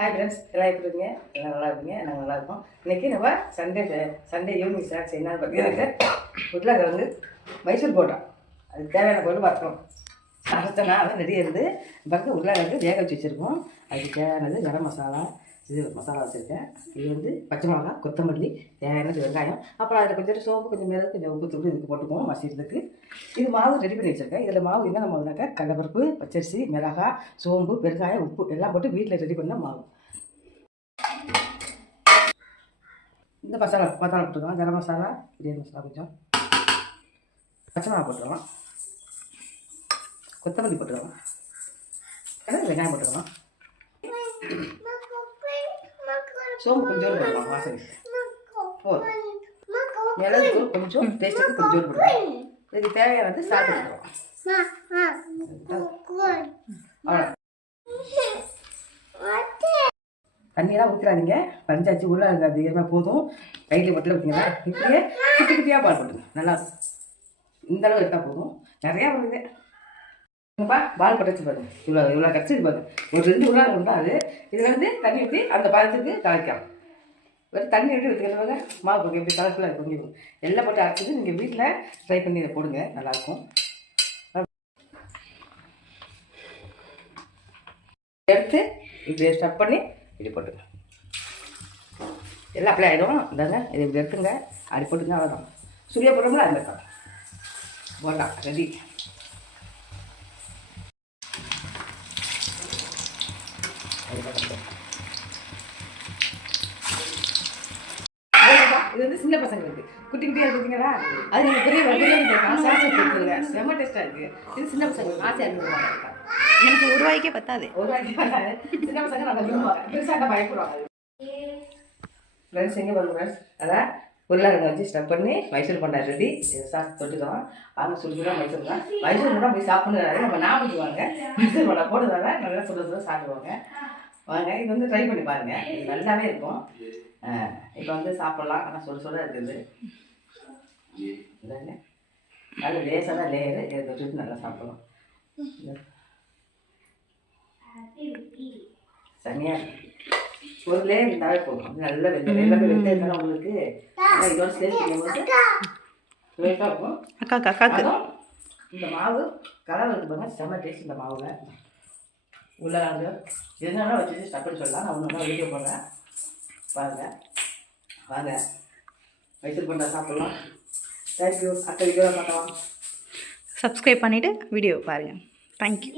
Hi friends, எல்லாம் எப்படி இருக்கீங்க? எல்லாம் நல்லா இருப்பீங்க, நாங்கள் நல்லா இருக்கோம். இன்றைக்கி நம்ம சண்டே ஈவினிங் ஸ்நாக்ஸ் என்னன்னு பார்த்தீங்கன்னா உருளைக்கிழங்கு மைசூர் போட்டோம். அதுக்கு தேவையான பொருள் பார்த்துக்கணும். அரைச்சனா அது நிறைய இருந்து பார்த்து உருளைக்கிழங்கு வேக வச்சு வச்சுருக்கோம். அதுக்கு தேவையானது கரம் மசாலா, இது மசாலா வச்சுருக்கேன். இது பச்சை மிளகா, கொத்தமல்லி, தேவையானது வெங்காயம், அப்புறம் அதில் கொஞ்சம் சோம்பு, கொஞ்சம் மிளகு, கொஞ்சம் உப்பு தூள் இதுக்கு போட்டுக்குவோம் மசிக்கிறதுக்கு. இது மாவு ரெடி பண்ணி வச்சுருக்கேன். இதில் மாவு என்ன மாவுனாக்கா கடலைப்பருப்பு, பச்சரிசி, மிளகாய், சோம்பு, பெருங்காயம், உப்பு எல்லாம் போட்டு வீட்டில் ரெடி பண்ண மாவு. இந்த மசாலா போட்டுக்கலாம். கரம் மசாலா, பிரியாணி மசாலா கொஞ்சம், பச்சை மிளகா போட்டுக்கலாம், கொத்தமல்லி போட்டுக்கலாம், வெங்காயம் போட்டுக்கலாம், சோம்பு கொஞ்சோண்டு போட்டுக்கலாம் வாசனை போதும். மிளகு தூள் கொஞ்சம் டேஸ்ட்டுக்கு கொஞ்சோண்டு போட்டுக்கலாம். இதுக்கு தேவையானது சாப்பிட்டு அவ்வளோ. தண்ணியெல்லாம் ஊற்றிடாதீங்க, பஞ்சாச்சு உள்ள அது எதுவுமே போதும். கையில் பட்டில் ஊற்றிங்கன்னா இப்படியே குட்டி குட்டியாக பால் போட்டுங்க. நல்லா இந்த அளவு எடுத்தால் போதும். நிறையா வருது. பால் பட்டச்சு பாருங்க, இவ்வளோ கடிச்சிது பாருங்க. ஒரு 2 உருளை இருந்தால் அது இது தண்ணி ஊற்றி அந்த பழத்துக்கு கலக்கலாம். வெறும் தண்ணி எப்படி ஊற்றிக்கிறவங்க மாவு போடுங்க. எப்படி கலர்ஃபுல்லாக இருக்கும். எல்லாம் போட்டு அரைச்சிட்டு நீங்கள் வீட்டில் ட்ரை பண்ணி இதை போடுங்க, நல்லாயிருக்கும். எடுத்து இப்படி ஸ்டப் பண்ணி இப்படி போட்டுங்க. எல்லாம் அப்ளை ஆகிடும். இந்தாங்க இது இப்படி எடுத்துங்க, அப்படி போட்டுங்க. அவ்வளோதான். சுழியாக போடுறோம்ல அந்த போடலாம். ரெடி. இது சின்ன பசங்களுக்கு குட்டி குட்டியாக இருக்குங்களா, அது நீங்கள் பெரிய செம்ம டேஸ்ட்டாக இருக்குது. இது சின்ன பசங்களுக்கு ஆசையாக இருக்குவாங்க. எனக்கு ₹1 பத்தாது. சின்ன பசங்க நல்லா விரும்புவாங்க, பெருசாக பயப்படுவாங்க. ஃப்ரெண்ட்ஸ் எங்கே வரும் ஃப்ரெண்ட்ஸ், அதான் உருளைக்கிழங்கு வச்சு ஸ்டப் பண்ணி மைசூர் போண்டா ரெடி. சாஸ் தொட்டுக்கலாம். அவங்க சுடுதான் மைசூர் தான். மைசூர் போண்டா போய் சாப்பிடுறாரு நம்ம ஞாபகத்துவாங்க. மைசூர் போண்டா போடுறதால நல்லா சுட சாப்பிடுவாங்க. வாங்க, இது ட்ரை பண்ணி பாருங்கள். இது நல்லாவே இருக்கும். இப்போ சாப்பிட்லாம். ஆனால் சுட இருக்குது. இதாங்க அது லேசாக தான் லேயரு. இதை தொட்டுட்டு நல்லா சாப்பிடலாம். செம்மையாக இருக்கும். ஒரு லேயர் இருந்தாவே போதும். நல்ல எல்லாமே வெந்து இருந்தாலும் உங்களுக்கு இதோட சேர்த்து இருக்கும். அதுவும் இந்த மாவு கலர் இருக்கு பாருங்க, செம்ம டேஸ்ட். இந்த மாவில் உள்ளாங்க என்னென்னா வச்சு ஸ்டப்புன்னு சொல்லலாம். நான் ஒன்று வீடியோ போடுறேன் பாருங்க. வாங்க மைசூர் போண்டா சாப்பிட்லாம். தேங்க்யூ. அடுத்த வீடியோவில் பார்க்கலாம். சப்ஸ்கிரைப் பண்ணிவிட்டு வீடியோ பாருங்கள். தேங்க்யூ.